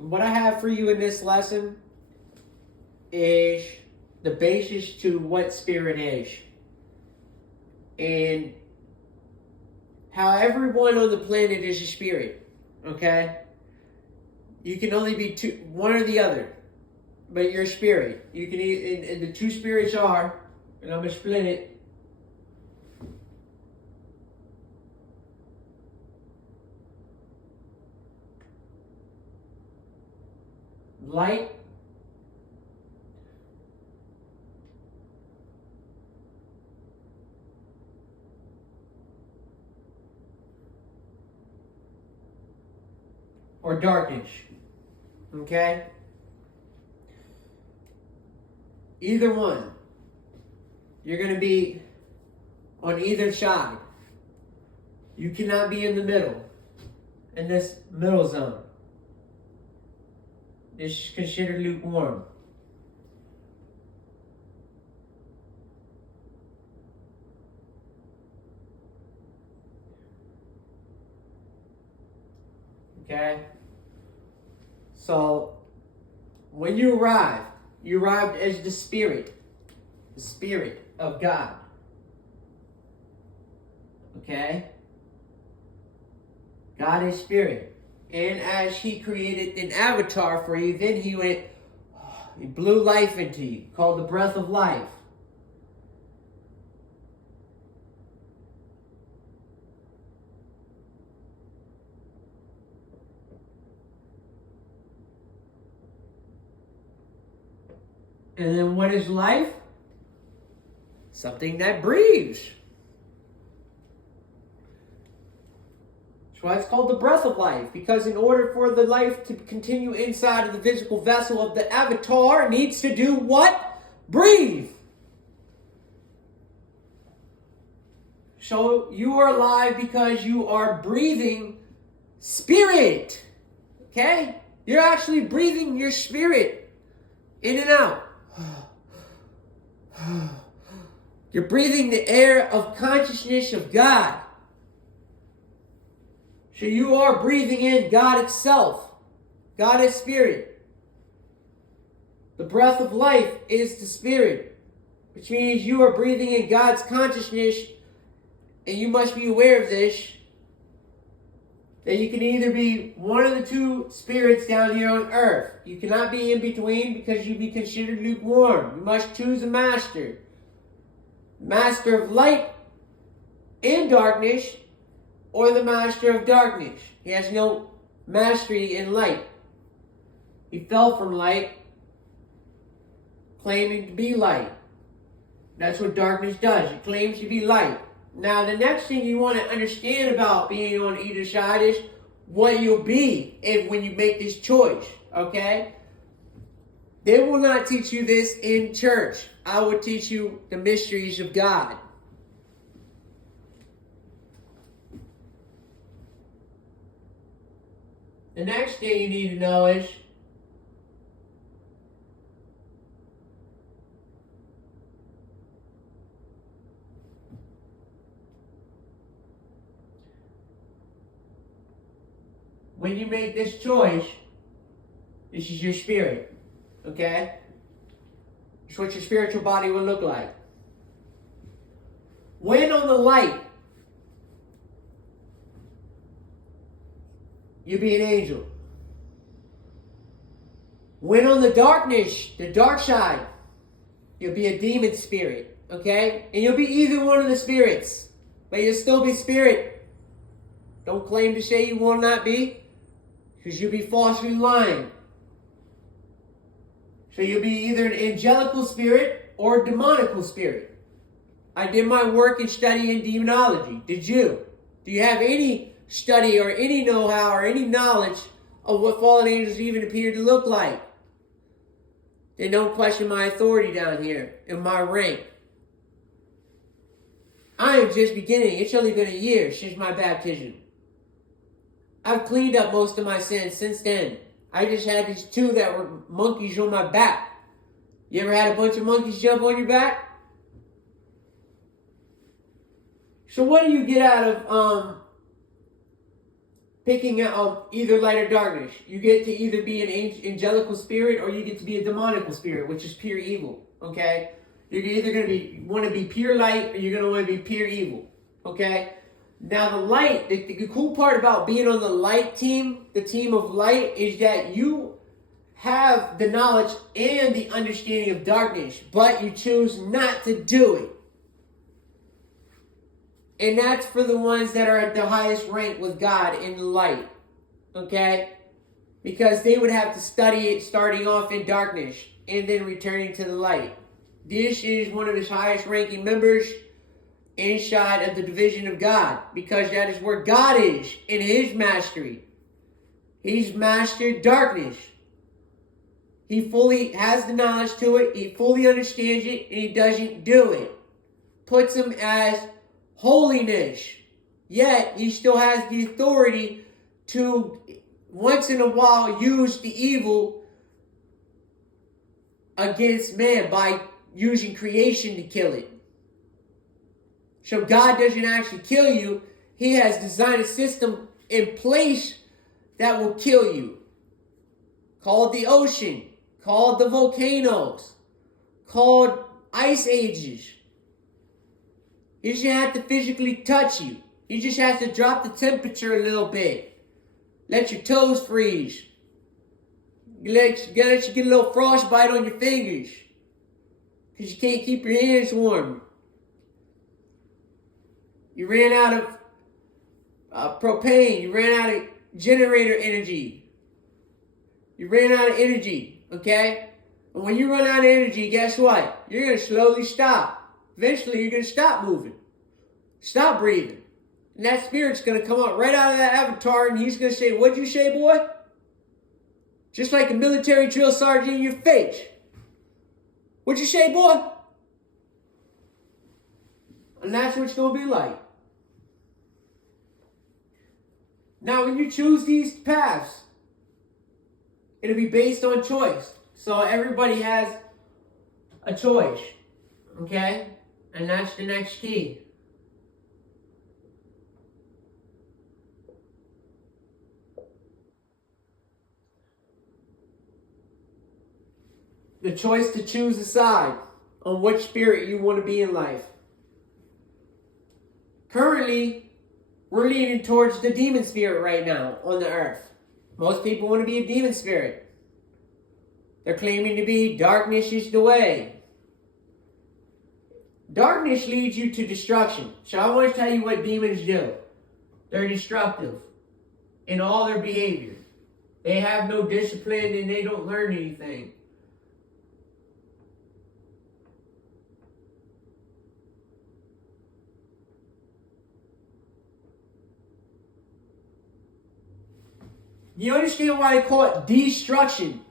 What I have for you in this lesson is the basis to what spirit is. And how everyone on the planet is a spirit. Okay? You can only be one or the other. But you're a spirit. You can and the two spirits are, and I'm going to split it. Light or darkness. Okay? Either one. You're going to be on either side. You cannot be in the middle. In this middle zone. This is considered lukewarm. Okay? So, when you arrived as the Spirit of God. Okay? God is Spirit. And as He created an avatar for you, then He blew life into you, called the breath of life. And then what is life? Something that breathes. That's why it's called the breath of life. Because in order for the life to continue inside of the physical vessel of the avatar, it needs to do what? Breathe. So you are alive because you are breathing spirit. Okay? You're actually breathing your spirit in and out. You're breathing the air of consciousness of God. So you are breathing in God itself. God is spirit. The breath of life is the spirit. Which means you are breathing in God's consciousness. And you must be aware of this. That you can either be one of the two spirits down here on earth. You cannot be in between because you'd be considered lukewarm. You must choose a master. Master of light and darkness, or the master of darkness. He has no mastery in light. He fell from light, claiming to be light. That's what darkness does. It claims to be light. Now, the next thing you want to understand about being on either side is what you'll be when you make this choice, okay? They will not teach you this in church. I will teach you the mysteries of God. The next thing you need to know is when you make this choice, this is your spirit, okay? It's what your spiritual body will look like. When on the light, you be an angel. When on the darkness, the dark side, you'll be a demon spirit, okay? And you'll be either one of the spirits, but you'll still be spirit. Don't claim to say you will not be, because you'll be falsely lying. So you'll be either an angelical spirit or a demonical spirit. I did my work and study in demonology. Did you? Do you have any study or any know-how or any knowledge of what fallen angels even appear to look like? Then don't question my authority down here and my rank. I am just beginning. It's only been a year since my baptism. I've cleaned up most of my sins since then. I just had these two that were monkeys on my back. You ever had a bunch of monkeys jump on your back? So what do you get out of picking either light or darkness. You get to either be an angelical spirit or you get to be a demonical spirit, which is pure evil. Okay? You're either going to want to be pure light or you're going to want to be pure evil. Okay? Now the light, the cool part about being on the light team, the team of light, is that you have the knowledge and the understanding of darkness, but you choose not to do it. And that's for the ones that are at the highest rank with God in the light. Okay? Because they would have to study it starting off in darkness and then returning to the light. This is one of his highest ranking members inside of the division of God, because that is where God is in his mastery. He's mastered darkness. He fully has the knowledge to it, he fully understands it, and he doesn't do it. Puts him as holiness. Yet, he still has the authority to, once in a while, use the evil against man by using creation to kill it. So God doesn't actually kill you. He has designed a system in place that will kill you. Called the ocean. Called the volcanoes. Called ice ages. He doesn't have to physically touch you. He just has to drop the temperature a little bit. Let your toes freeze. Let you get a little frostbite on your fingers. Because you can't keep your hands warm. You ran out of propane. You ran out of generator energy. You ran out of energy, okay? And when you run out of energy, guess what? You're going to slowly stop. Eventually, you're going to stop moving. Stop breathing. And that spirit's going to come out right out of that avatar, and he's going to say, "What'd you say, boy?" Just like a military drill sergeant in your face. "What'd you say, boy?" And that's what it's going to be like. Now, when you choose these paths, it'll be based on choice. So everybody has a choice. Okay? And that's the next key. The choice to choose a side on which spirit you want to be in life. Currently, we're leaning towards the demon spirit right now on the earth. Most people want to be a demon spirit. They're claiming to be darkness is the way. Darkness leads you to destruction. So I want to tell you what demons do. They're destructive in all their behavior. They have no discipline and they don't learn anything. You understand why they call it destruction?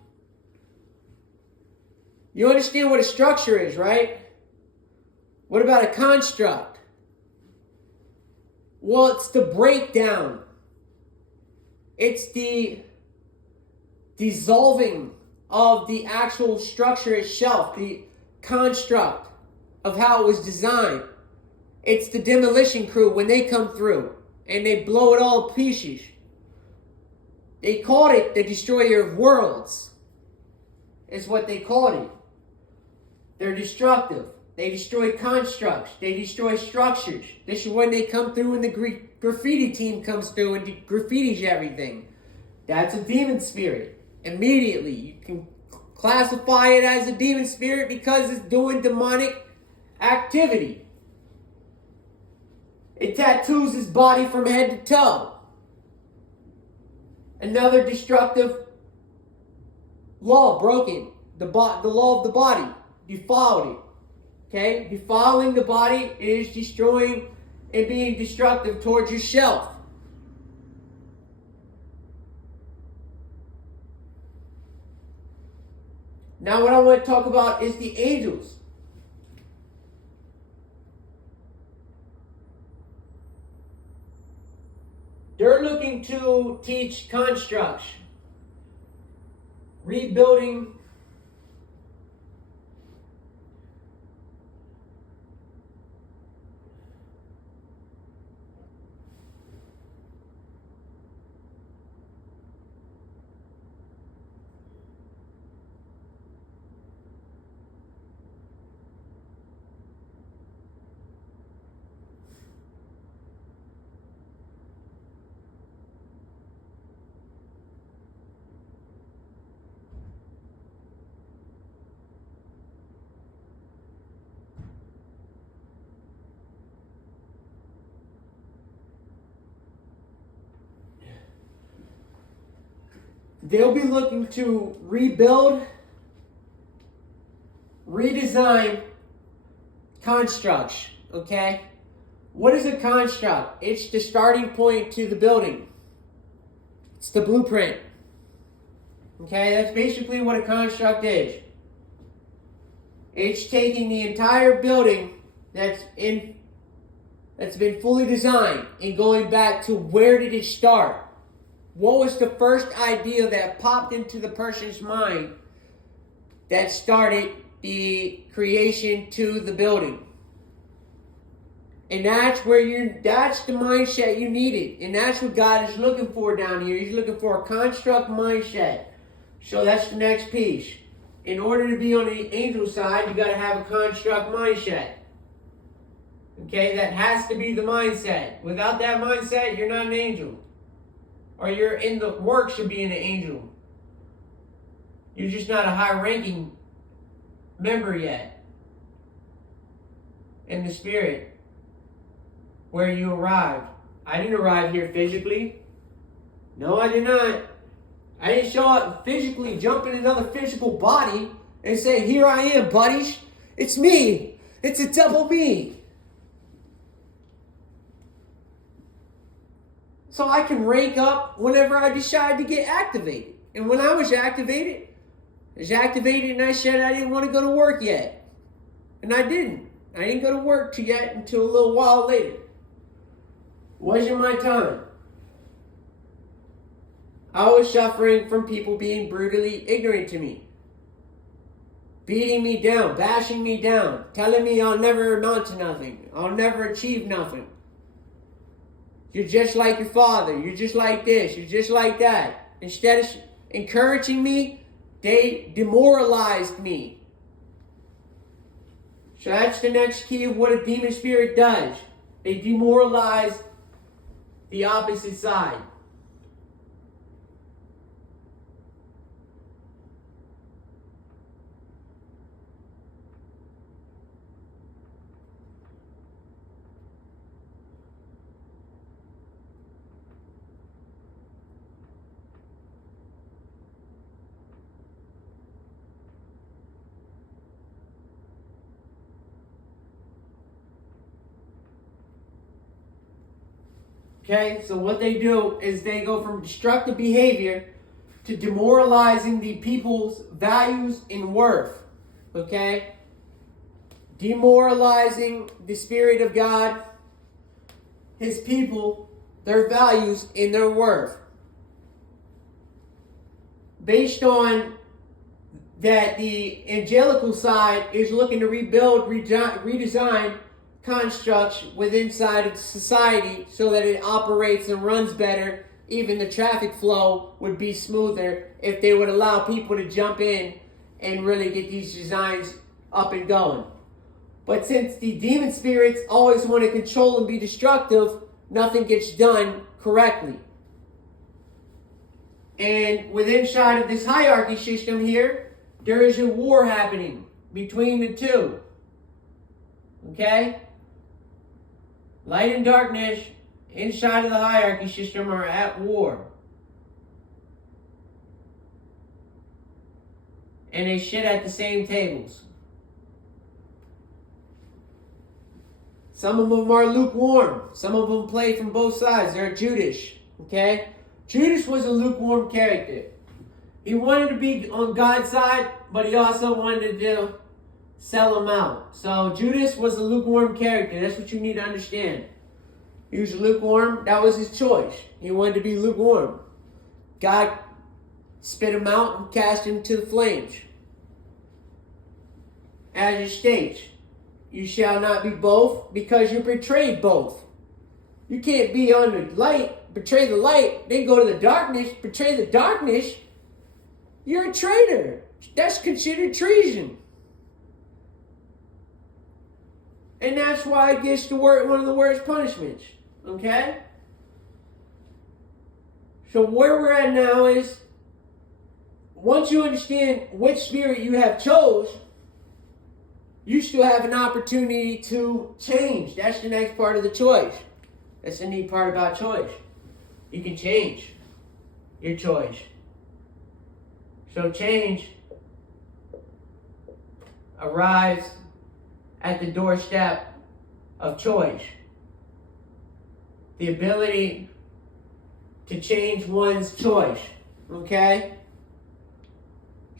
You understand what a structure is, right? What about a construct? Well, it's the breakdown. It's the dissolving of the actual structure itself, the construct of how it was designed. It's the demolition crew when they come through and they blow it all to pieces. They called it the destroyer of worlds, is what they called it. They're destructive. They destroy constructs. They destroy structures. This is when they come through and the graffiti team comes through and graffitis everything. That's a demon spirit. Immediately, you can classify it as a demon spirit because it's doing demonic activity. It tattoos his body from head to toe. Another destructive law broken. The law of the body. Defiled it. Okay? Defiling the body is destroying and being destructive towards yourself. Now what I want to talk about is the angels. They're looking to teach constructs, rebuilding they'll be looking to rebuild, redesign constructs, okay? What is a construct? It's the starting point to the building. It's the blueprint. Okay, that's basically what a construct is. It's taking the entire building that's been fully designed and going back to where did it start? What was the first idea that popped into the person's mind that started the creation to the building? And that's that's the mindset you needed. And that's what God is looking for down here. He's looking for a construct mindset. So that's the next piece. In order to be on the angel side, you got to have a construct mindset. Okay, that has to be the mindset. Without that mindset, you're not an angel. Or you're in the works of being an angel. You're just not a high-ranking member yet in the spirit where you arrived. I didn't arrive here physically. No, I did not. I didn't show up physically, jump in another physical body and say, here I am, buddies. It's me. It's a double me. So I can rank up whenever I decide to get activated. And when I was activated and I said I didn't want to go to work yet. And I didn't. I didn't go to work yet until a little while later. Wasn't my time. I was suffering from people being brutally ignorant to me. Beating me down, bashing me down, telling me I'll never amount to nothing. I'll never achieve nothing. You're just like your father. You're just like this. You're just like that. Instead of encouraging me, they demoralized me. So that's the next key of what a demon spirit does. They demoralize the opposite side. Okay, so what they do is they go from destructive behavior to demoralizing the people's values and worth. Okay? Demoralizing the Spirit of God, His people, their values, and their worth. Based on that, the angelical side is looking to rebuild, redesign constructs within inside of society so that it operates and runs better. Even the traffic flow would be smoother if they would allow people to jump in and really get these designs up and going. But since the demon spirits always want to control and be destructive, nothing gets done correctly. And within inside of this hierarchy system here, there is a war happening between the two. Okay? Light and darkness inside of the hierarchy system are at war. And they sit at the same tables. Some of them are lukewarm. Some of them play from both sides. They're Judas. Okay? Judas was a lukewarm character. He wanted to be on God's side, but he also wanted to sell him out. So Judas was a lukewarm character. That's what you need to understand. He was lukewarm. That was his choice. He wanted to be lukewarm. God spit him out and cast him to the flames. As it states, you shall not be both, because you betrayed both. You can't be on the light, betray the light, then go to the darkness, betray the darkness. You're a traitor. That's considered treason. And that's why it gets one of the worst punishments. Okay? So where we're at now is, once you understand which spirit you have chose, you still have an opportunity to change. That's the next part of the choice. That's the neat part about choice. You can change your choice. So change arrives at the doorstep of choice. The ability to change one's choice. Okay?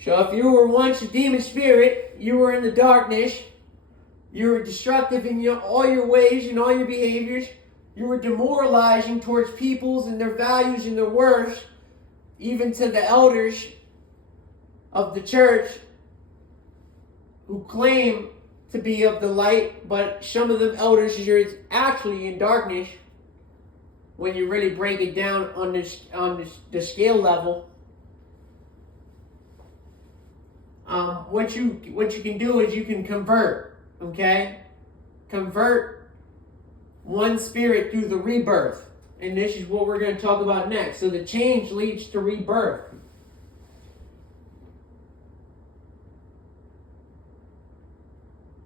So if you were once a demon spirit, you were in the darkness, you were destructive in all your ways and all your behaviors, you were demoralizing towards peoples and their values and their worths, even to the elders of the church who claim to be of the light, but some of them elders are actually in darkness when you really break it down on the scale level. What you can do is you can convert, okay? Convert one spirit through the rebirth. And this is what we're going to talk about next. So the change leads to rebirth.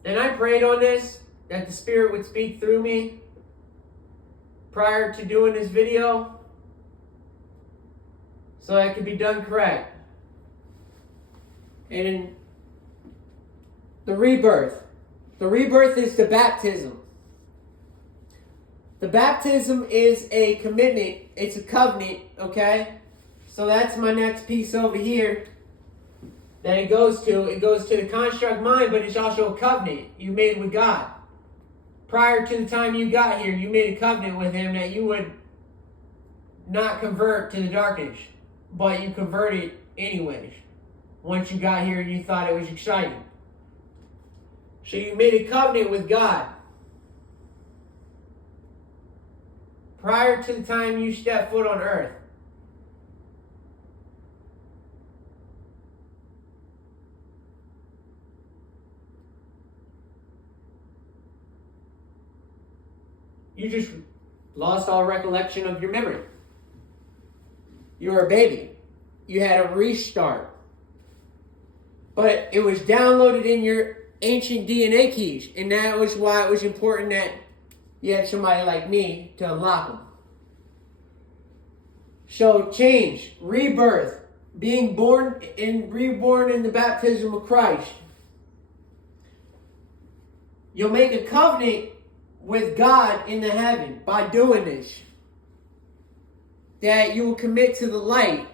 And I prayed on this, that the Spirit would speak through me prior to doing this video, so that it could be done correct. And the rebirth. The rebirth is the baptism. The baptism is a commitment. It's a covenant, okay? So that's my next piece over here that it goes to. It goes to the construct mind, but it's also a covenant you made with God. Prior to the time you got here, you made a covenant with Him that you would not convert to the darkness, but you converted anyways. Once you got here, you thought it was exciting. So you made a covenant with God. Prior to the time you stepped foot on earth. You just lost all recollection of your memory. You were a baby. You had a restart. But it was downloaded in your ancient DNA keys. And that was why it was important that you had somebody like me to unlock them. So change, rebirth, being born and reborn in the baptism of Christ. You'll make a covenant with God in the heaven by doing this. That you will commit to the light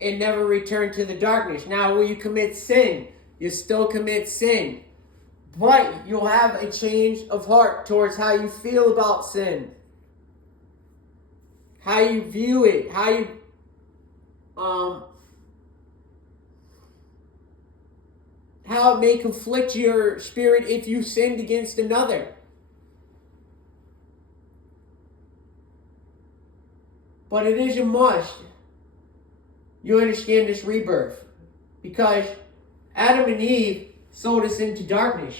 and never return to the darkness. Now, will you commit sin? You still commit sin. But you'll have a change of heart towards how you feel about sin. How you view it. How you how it may conflict your spirit if you sinned against another. But it is a must. You understand this rebirth. Because Adam and Eve sold us into darkness.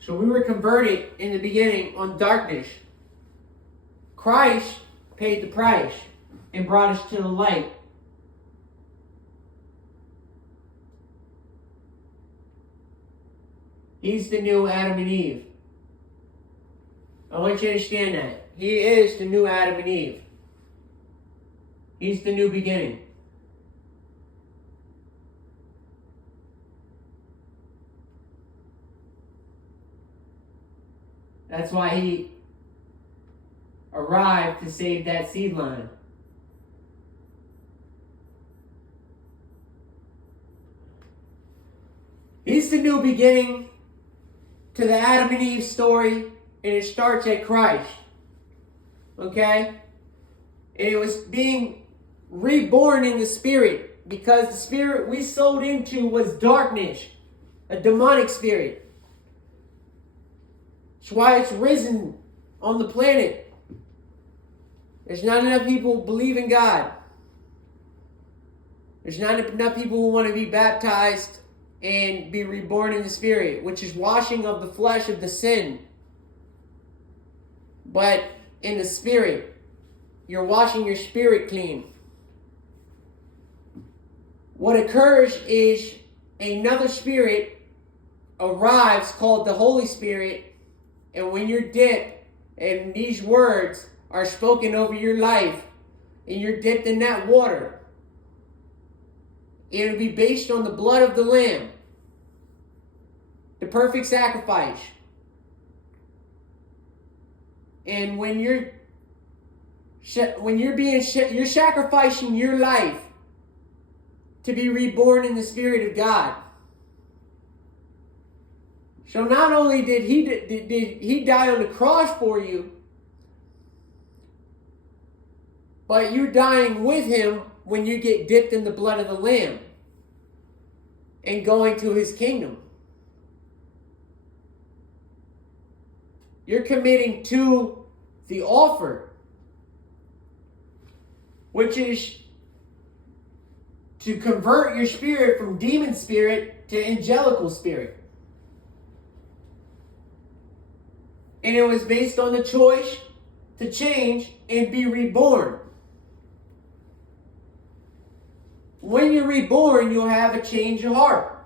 So we were converted in the beginning on darkness. Christ paid the price and brought us to the light. He's the new Adam and Eve. I want you to understand that. He is the new Adam and Eve. He's the new beginning. That's why He arrived to save that seed line. He's the new beginning to the Adam and Eve story, and it starts at Christ. Okay? And it was being reborn in the spirit, because the spirit we sold into was darkness, a demonic spirit. That's why it's risen on the planet. There's not enough people who believe in God. There's not enough people who want to be baptized and be reborn in the spirit, which is washing of the flesh of the sin. But in the spirit. You're washing your spirit clean. What occurs is another spirit arrives called the Holy Spirit, and when you're dipped and these words are spoken over your life and you're dipped in that water, it'll be based on the blood of the Lamb, the perfect sacrifice. And when you're sacrificing your life to be reborn in the Spirit of God. So not only did he die on the cross for you, but you're dying with him when you get dipped in the blood of the Lamb and going to his kingdom. You're committing to the offer, which is to convert your spirit from demon spirit to angelical spirit. And it was based on the choice to change and be reborn. When you're reborn, you'll have a change of heart.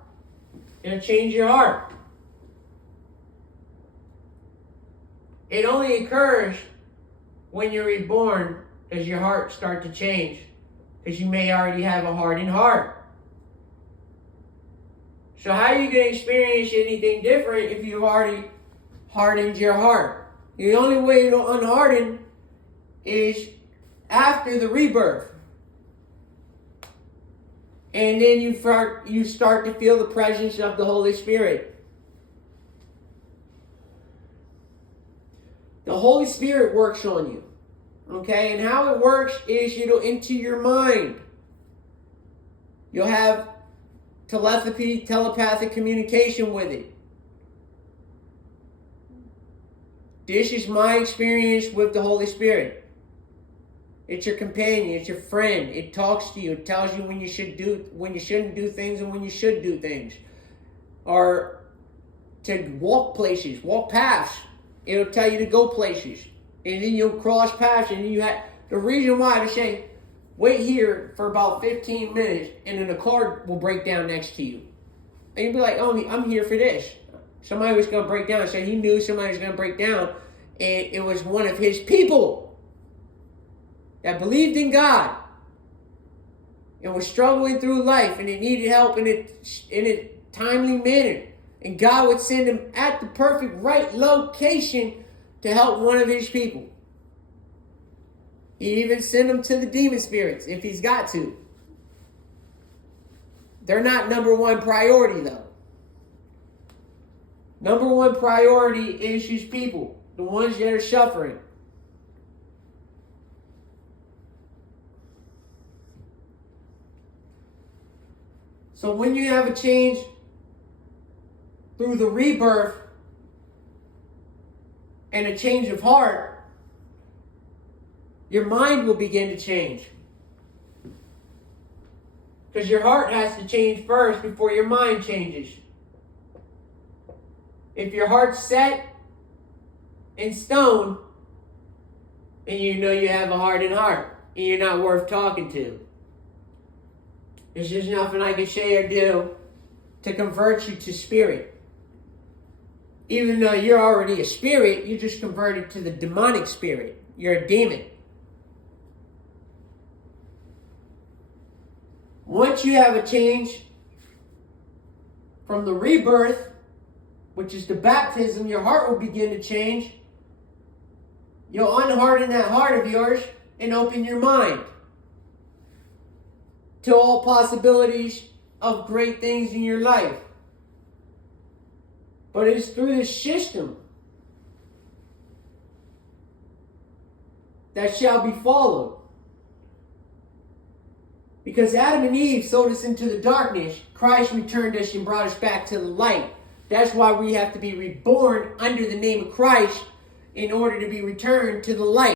It'll change your heart. It only occurs when you're reborn does your heart start to change, because you may already have a hardened heart. So how are you going to experience anything different if you've already hardened your heart? The only way to unharden is after the rebirth. And then you start to feel the presence of the Holy Spirit. The Holy Spirit works on you. Okay? And how it works is it'll enter your mind. You'll have telepathic communication with it. This is my experience with the Holy Spirit. It's your companion, it's your friend. It talks to you. It tells you when you shouldn't do things and when you should do things. Or to walk places, walk paths. It'll tell you to go places. And then you'll cross paths, and then you have the reason why to say, wait here for about 15 minutes, and then the car will break down next to you. And you'll be like, oh, I'm here for this. Somebody was going to break down. So he knew somebody was going to break down, and it was one of his people that believed in God and was struggling through life, and it needed help in a timely manner. And God would send him at the perfect right location to help one of his people. He even sent him to the demon spirits if he's got to. They're not number one priority though. Number one priority is his people, the ones that are suffering. So when you have a change through the rebirth and a change of heart, your mind will begin to change. Because your heart has to change first before your mind changes. If your heart's set in stone, and you know you have a hardened heart, and you're not worth talking to. There's just nothing I can say or do to convert you to spirit. Even though you're already a spirit, you're just converted to the demonic spirit. You're a demon. Once you have a change from the rebirth, which is the baptism, your heart will begin to change. You'll unharden that heart of yours and open your mind to all possibilities of great things in your life. But it's through this system that shall be followed. Because Adam and Eve sold us into the darkness, Christ returned us and brought us back to the light. That's why we have to be reborn under the name of Christ in order to be returned to the light.